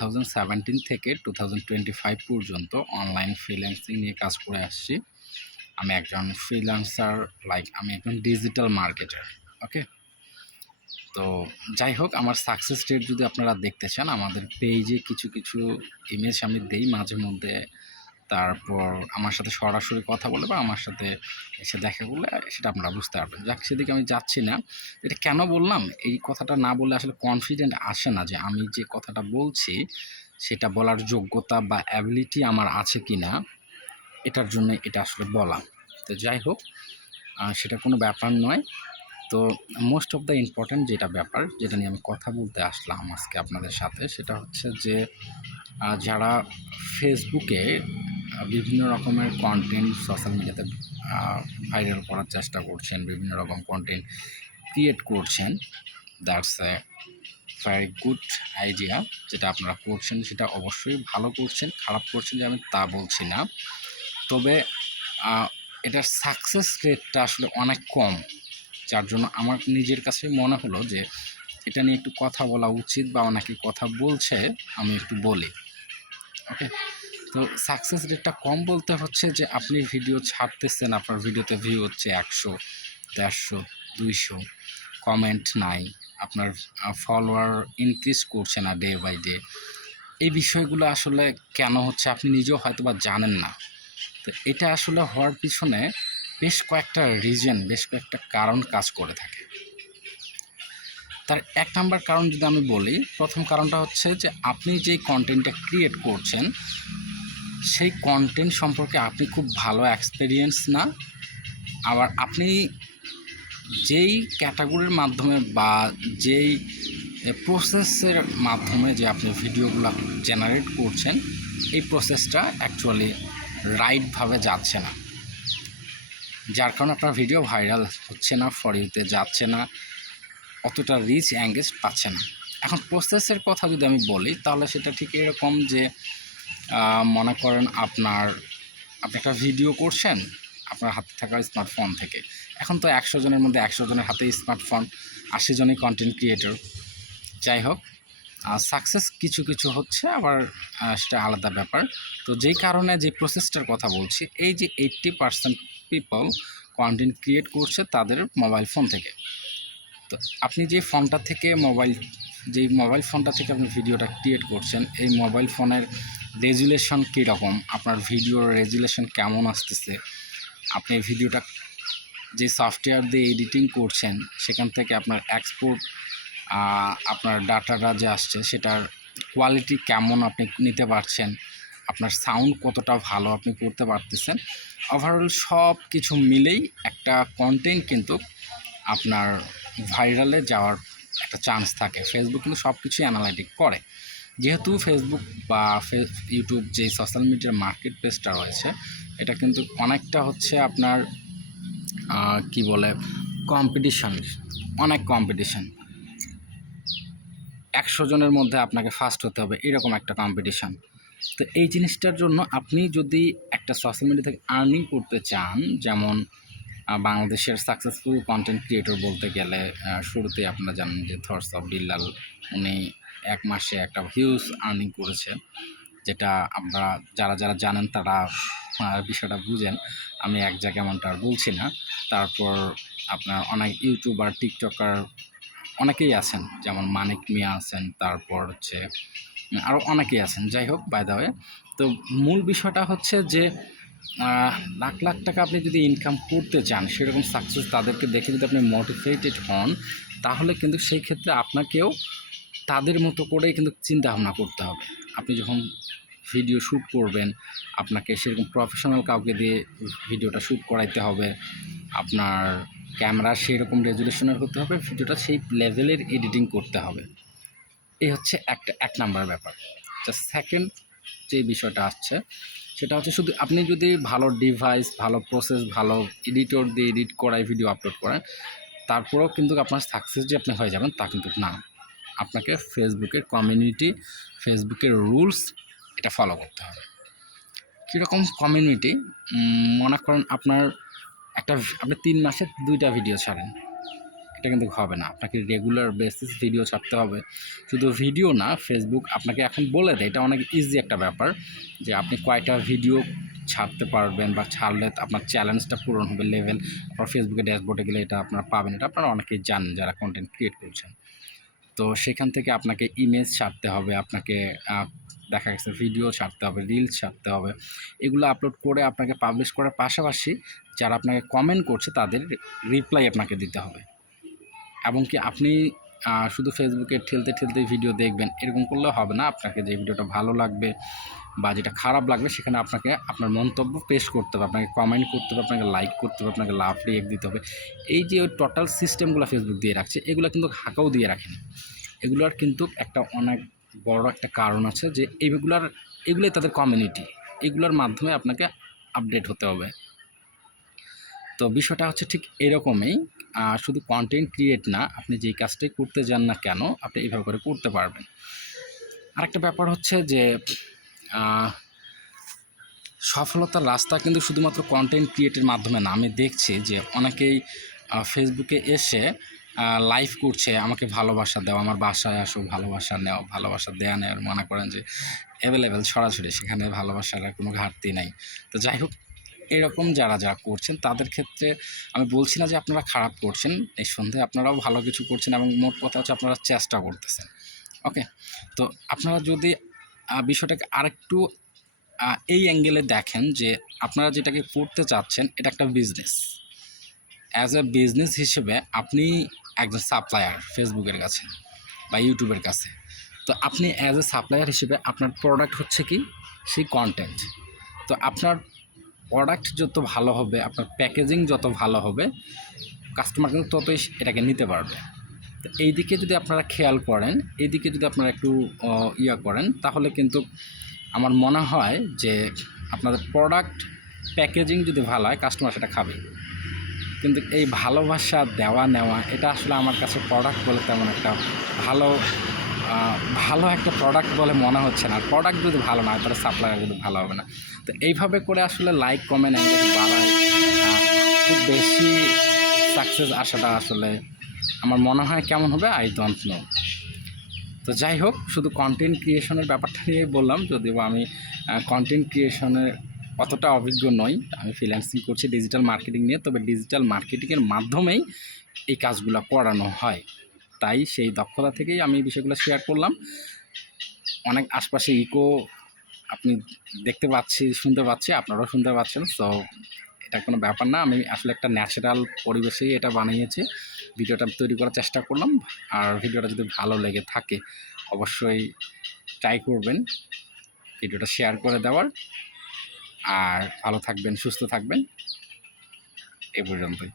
Thousand seventeen থেকে two thousand twenty five পর্যন্ত online freelancing নিয়ে কাজ করে আসছি। আমি একজন ফ্রিল্যান্সার লাইক আমি একজন ডিজিটাল মার্কেটার ওকে তো যাই হোক, আমার সাকসেস রেট যদি আপনারা দেখতে চান, আমাদের পেজে কিছু কিছু ইমেজ আমি দেই মাঝে মধ্যে। তারপর আমার সাথে সরাসরি কথা বলে বা আমার সাথে এসে দেখা করলে সেটা আপনারা বুঝতে পারবেন। যাক, সেদিকে আমি যাচ্ছি না। এটা কেন বললাম? এই কথাটা না বললে আসলে কনফিডেন্ট আসে না যে আমি যে কথাটা বলছি, সেটা বলার যোগ্যতা বা অ্যাবিলিটি আমার আছে কি না এটার জন্য এটা আসলে বলা। তো যাই হোক সেটা কোনো ব্যাপার নয়। তো মোস্ট অফ দ্য ইম্পর্ট্যান্ট যেটা ব্যাপার, যেটা নিয়ে আমি কথা বলতে আসলাম আজকে আপনাদের সাথে, সেটা হচ্ছে যে যারা ফেসবুকে বিভিন্ন রকমের কন্টেন্ট সোশ্যাল মিডিয়াতে ভাইরাল করার চেষ্টা করছেন, বিভিন্ন রকম কন্টেন্ট ক্রিয়েট করছেন। That's a very good idea যেটা আপনারা করছেন, সেটা অবশ্যই ভালো করছেন, খারাপ করছেন যে আমি তা বলছি না। তবে এটার সাকসেস রেটটা আসলে অনেক কম। যার জন্য আমার নিজের কাছে মনে হলো যে, এটা নিয়ে একটু কথা বলা উচিত বা অনেকে কথা বলছে, আমি একটু বলি। ওকে তো সাকসেস রেটটা কম বলতে হচ্ছে যে আপনি ভিডিও ছাড়তেছেন, আপনার ভিডিওতে ভিউ হচ্ছে একশো, দেড়শো, দুইশো কমেন্ট নাই, আপনার ফলোয়ার ইনক্রিজ করছে না ডে বাই ডে এই বিষয়গুলো আসলে কেন হচ্ছে আপনি নিজেও হয়তো বা জানেন না। তো এটা আসলে হওয়ার পিছনে বেশ কয়েকটা রিজন বেশ কয়েকটা কারণ কাজ করে থাকে। তার এক নাম্বার কারণ যদি আমি বলি, প্রথম কারণটা হচ্ছে যে আপনি যেই কন্টেন্টটা ক্রিয়েট করছেন সেই কন্টেন্ট সম্পর্কে আপনি খুব ভালো এক্সপিরিয়েন্স না। আবার আপনি যেই ক্যাটাগরির মাধ্যমে বা যেই প্রসেসের মাধ্যমে যে আপনি ভিডিওগুলো জেনারেট করছেন, এই প্রসেসটা অ্যাকচুয়ালি রাইটভাবে যাচ্ছে না। যার কারণে আপনার ভিডিও ভাইরাল হচ্ছে না ফর ইউতে যাচ্ছে না, অতটা রিচ অ্যাঙ্গেজ পাচ্ছে না। এখন প্রসেসের কথা যদি আমি বলি, তাহলে সেটা ঠিক এরকম যে মনে করেন আপনার, আপনি একটা ভিডিও করছেন আপনার হাতে থাকা স্মার্টফোন থেকে। এখন তো একশো জনের মধ্যে একশো জনের হাতে স্মার্টফোন আশি জনই কন্টেন্ট ক্রিয়েটর যাই হোক সাকসেস কিছু কিছু হচ্ছে, আবার সেটা আলাদা ব্যাপার। তো যেই কারণে যে প্রসেসটার কথা বলছি, এই যে eighty percent people content create করছে তাদের মোবাইল ফোন থেকে। তো আপনি যে ফোনটা থেকে মোবাইল যেই মোবাইল ফোনটা থেকে আপনি ভিডিওটা ক্রিয়েট করছেন, এই মোবাইল ফোনের রেজুলেশন কীরকম? আপনার ভিডিওর রেজুলেশন কেমন আসতেছে? আপনি ভিডিওটা যে সফটওয়্যার দিয়ে এডিটিং করছেন, সেখান থেকে আপনার এক্সপোর্ট আপনার ডাটাটা যে আসছে, সেটার কোয়ালিটি কেমন আপনি নিতে পারছেন? আপনার সাউন্ড কতটা ভালো আপনি করতে পারতেছেন? ওভারঅল সব কিছু মিলেই একটা কন্টেন্ট কিন্তু আপনার ভাইরালে যাওয়ার একটা চান্স থাকে। ফেসবুক কিন্তু সব কিছুই অ্যানালাইটিক করে। যেহেতু ফেসবুক বা ইউটিউব যে সোশ্যাল মিডিয়ার মার্কেট প্লেসটা রয়েছে, এটা কিন্তু অনেকটা হচ্ছে আপনার কি বলে কম্পিটিশন অনেক কম্পিটিশন একশো জনের মধ্যে আপনাকে ফার্স্ট হতে হবে, এরকম একটা কম্পিটিশন তো এই জিনিসটার জন্য আপনি যদি একটা সোশ্যাল মিডিয়া থেকে আর্নিং করতে চান, যেমন বাংলাদেশের সাকসেসফুল কন্টেন্ট ক্রিয়েটর বলতে গেলে শুরুতে আপনারা জানেন যে থর্স অফ বিল্লাল উনি এক মাসে একটা হিউজ আর্নিং করেছে, যেটা আমরা যারা যারা জানেন তারা বিষয়টা বুঝেন। আমি এক জায়গায় এমনটা আর বলছি না। তারপর আপনার অনেক ইউটিউবার টিকটকার অনেকেই আছেন, যেমন মানিক মিয়া আছেন, তারপর হচ্ছে আরও অনেকেই আছেন। যাই হোক বাই দা ওয়ে তো মূল বিষয়টা হচ্ছে যে লাখ লাখ টাকা আপনি যদি ইনকাম করতে চান, সেরকম সাকসেস তাদেরকে দেখে যদি আপনি মোটিভেটেড হন, তাহলে কিন্তু সেই ক্ষেত্রে আপনাকেও তাদের মতো করেই কিন্তু চিন্তা ভাবনা করতে হবে। আপনি যখন ভিডিও শ্যুট করবেন, আপনাকে সেরকম প্রফেশনাল কাউকে দিয়ে ভিডিওটা শ্যুট করাইতে হবে, আপনার ক্যামেরা সেরকম রেজুলেশনের হতে হবে ভিডিওটা সেই লেভেলের এডিটিং করতে হবে। এই হচ্ছে একটা, এক নাম্বার ব্যাপার। জাস্ট সেকেন্ড যে বিষয়টা আসছে, সেটা হচ্ছে শুধু আপনি যদি ভালো ডিভাইস ভালো প্রসেস ভালো এডিটর দিয়ে এডিট করায় ভিডিও আপলোড করেন তারপরেও কিন্তু আপনার সাকসেস যে আপনি হয়ে যাবেন তা কিন্তু না। আপনাকে ফেসবুকের কমিউনিটি, ফেসবুকের রুলস এটা ফলো করতে হবে। কীরকম কমিউনিটি? মনে করেন আপনার একটা আপনি তিন মাসে দুইটা ভিডিও ছাড়েন। এটা কিন্তু হবে না। আপনাকে রেগুলার বেসিস ভিডিও ছাড়তে হবে। শুধু ভিডিও না ফেসবুক আপনাকে এখন বলে দেয়। এটা অনেক ইজি একটা ব্যাপার যে আপনি কয়টা ভিডিও ছাড়তে পারবেন বা ছাড়লে আপনার চ্যালেঞ্জটা পূরণ হবে লেভেল আপনার ফেসবুকে ড্যাশবোর্ডে গেলে এটা আপনারা পাবেন। এটা আপনারা অনেকেই জানেন যারা কন্টেন্ট ক্রিয়েট করছেন। তো সেখান থেকে আপনাকে ইমেজ ছাড়তে হবে, আপনাকে দেখা গেছে ভিডিও ছাড়তে হবে রিলস ছাড়তে হবে। এগুলো আপলোড করে আপনাকে পাবলিশ করার পাশাপাশি যারা আপনাকে কমেন্ট করছে তাদের রিপ্লাই আপনাকে দিতে হবে। এবং কি আপনি শুধু ফেসবুকে ঠেলতে ঠেলতে ভিডিও দেখবেন। এরকম করলে হবে না। আপনাকে যে ভিডিওটা ভালো লাগবে বা যেটা খারাপ লাগবে, সেখানে আপনাকে আপনার মন্তব্য পেশ করতে হবে। আপনাকে কমেন্ট করতে হবে, আপনাকে লাইক করতে হবে, আপনাকে লাভ রিয়েক্ট দিতে হবে। এই যে ওই টোটাল সিস্টেমগুলো ফেসবুক দিয়ে রাখছে, এগুলো কিন্তু হাঁকাও দিয়ে রাখেনি। এগুলোর কিন্তু একটা অনেক বড় একটা কারণ আছে যে, এইগুলার, এগুলোই তাদের কমিউনিটি এগুলোর মাধ্যমে আপনাকে আপডেট হতে হবে। তো বিষয়টা হচ্ছে ঠিক এরকমই। আহ, শুধু কন্টেন্ট ক্রিয়েট না আপনি যেই কাজটাই করতে যান না কেন আপনি এইভাবে করে করতে পারবেন। আরেকটা ব্যাপার হচ্ছে যে সফলতার রাস্তা কিন্তু শুধুমাত্র কন্টেন্ট ক্রিয়েটের মাধ্যমে না। আমি দেখছি যে অনেকেই ফেসবুকে এসে লাইভ করছে আমাকে ভালোবাসা দাও আমার বাসায় আসো ভালোবাসা নেও ভালোবাসা দেয়া নেওয়ার মনে করেন যে অ্যাভেলেবেল সরাসরি সেখানে ভালোবাসার আর কোনো ঘাটতি নাই। তো যাই হোক এরকম যারা যারা করছেন তাদের ক্ষেত্রে আমি বলছি না যে আপনারা খারাপ করছেন। এই সন্ধ্যায় আপনারাও ভালো কিছু করছেন এবং মোট কথা হচ্ছে আপনারা চেষ্টা করতেছেন। ওকে? তো আপনারা যদি বিষয়টাকে আরেকটু এই অ্যাঙ্গেলে দেখেন যে আপনারা যেটাকে করতে চাচ্ছেন এটা একটা বিজনেস অ্যাজ এ বিজনেস হিসেবে আপনি একজন সাপ্লায়ার ফেসবুকের কাছে বা ইউটিউবের কাছে। তো আপনি অ্যাজ এ সাপ্লায়ার হিসেবে আপনার প্রোডাক্ট হচ্ছে কি? সেই কন্টেন্ট তো আপনার প্রোডাক্ট যত ভালো হবে, আপনার প্যাকেজিং যত ভালো হবে কাস্টমার কিন্তু ততই এটাকে নিতে পারবে। তো এই দিকে যদি আপনারা খেয়াল করেন এই দিকে যদি আপনারা একটু ইয়া করেন, তাহলে কিন্তু আমার মনে হয় যে আপনাদের প্রোডাক্ট প্যাকেজিং যদি ভালো হয় কাস্টমার সেটা খাবে। কিন্তু এই ভালোবাসা দেওয়া নেওয়া এটা আসলে আমার কাছে প্রোডাক্ট বলে তেমন একটা ভালো ভালো একটা প্রোডাক্ট বলে মনে হচ্ছে না। প্রোডাক্ট যদি ভালো না হয়, তাহলে সাপ্লায়ার কিন্তু ভালো হবে না। তো এইভাবে করে আসলে লাইক কমেন্ট এঙ্গেজ বাড়ায়। খুব বেশি সাকসেস আসাটা আসলে আমার মনে হয় কেমন হবে আই ডোন্ট নো তো যাই হোক, শুধু কন্টেন্ট ক্রিয়েশনের ব্যাপারটা নিয়েই বললাম, যদিও আমি কন্টেন্ট ক্রিয়েশনের অতটা অভিজ্ঞ নই। আমি ফ্রিল্যান্সিং করছি ডিজিটাল মার্কেটিং নিয়ে, তবে ডিজিটাল মার্কেটিংয়ের মাধ্যমেই এই কাজগুলো করানো হয়। তাই সেই দক্ষতা থেকেই আমি বিষয়গুলো শেয়ার করলাম। অনেক আশপাশে ইকো আপনি দেখতে পাচ্ছি, শুনতে পাচ্ছি, আপনারাও শুনতে পাচ্ছেন। তো এটা কোনো ব্যাপার না। আমি আসলে একটা ন্যাচারাল পরিবেশেই এটা বানিয়েছি। ভিডিওটা তৈরি করার চেষ্টা করলাম। আর ভিডিওটা যদি ভালো লেগে থাকে, অবশ্যই ট্রাই করবেন। ভিডিওটা শেয়ার করে দেওয়ার। আর ভালো থাকবেন, সুস্থ থাকবেন। এ পর্যন্তই।